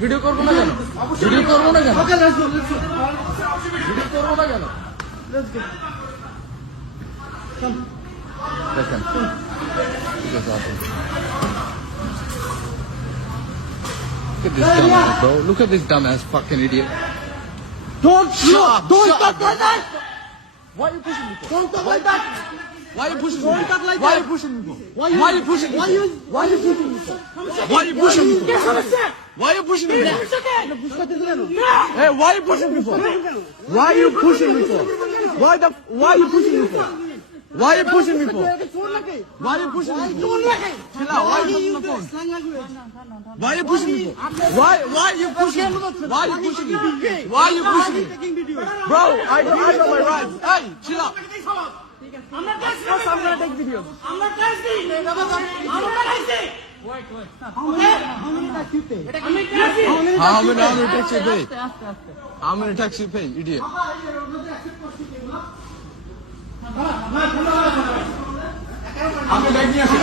Video করবো না কেন? ভিডিও করবো না কেন? ভিডিও করবো না কেন? দেখেন Look at this dumbass fucking idiot. Don't talk like that. Why are you pushing me? Don't talk like that. Why are you pushing me? Don't talk like Why are that. you pushing me? Why Why are you pushing me? Why you pushing me? Why are you pushing me? Why you pushing me? Hey, why are you pushing me for? Why are you pushing me for? Why are you pushing me for? Why are you pushing me for? Why are you pushing me for? Chill out. Why are you pushing me for? Why are you pushing me for? Why are you pushing me? Why are you pushing me? Why are you pushing me? Bro, I know my rights. Hey, chill out. I'm gonna take videos. I'm not taxi. Wait. How many taxi pay? How many taxi pay? How many taxi pay, idiot? আমি bag নিয়ে আসি।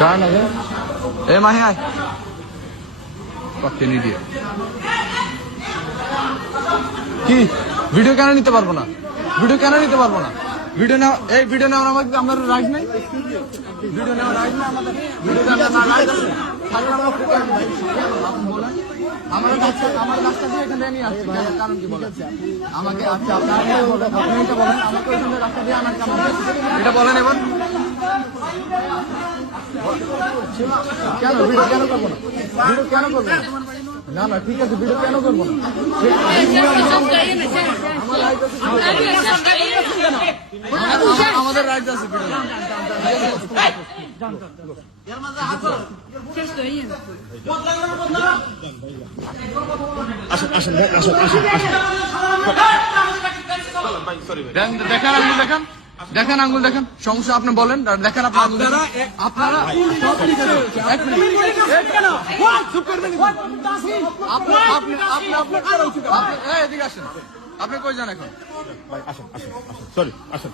কার না এ মাহি আয় fucking idiot কি video কেন নিতে পারবো না? ভিডিও কেন নিতে পারবো না? ভিডিও নাও, এই ভিডিও নেওয়ার আমাদের রাইট নেই? ভিডিও নেওয়ার রাইট না আমাদের? ভিডিও নেওয়ার রাইট আছে? তাহলে আমরা বলেন আমার রাস্তা দিয়ে এখানে নিয়ে আসছি ভাই, কারণ কি বলেন আমাকে? আচ্ছা আপনারা আপনি এটা বলেন আমাকে ওইখানে রাস্তা দিয়ে আনার কারণ এটা বলেন এবার। কেন ভিডিও কেন করবো না? ভিডিও কেন করবো না? না ঠিক আছে, ভিডিও কেন করবো না? আমাদের রাইট আছে ভিডিও। দেখেন আঙ্গুল দেখেন, সমস্যা আপনি বলেন, দেখেন আপনারা এদিকে আসেন। আপনি কই যান এখন? আসেন সরি আসেন।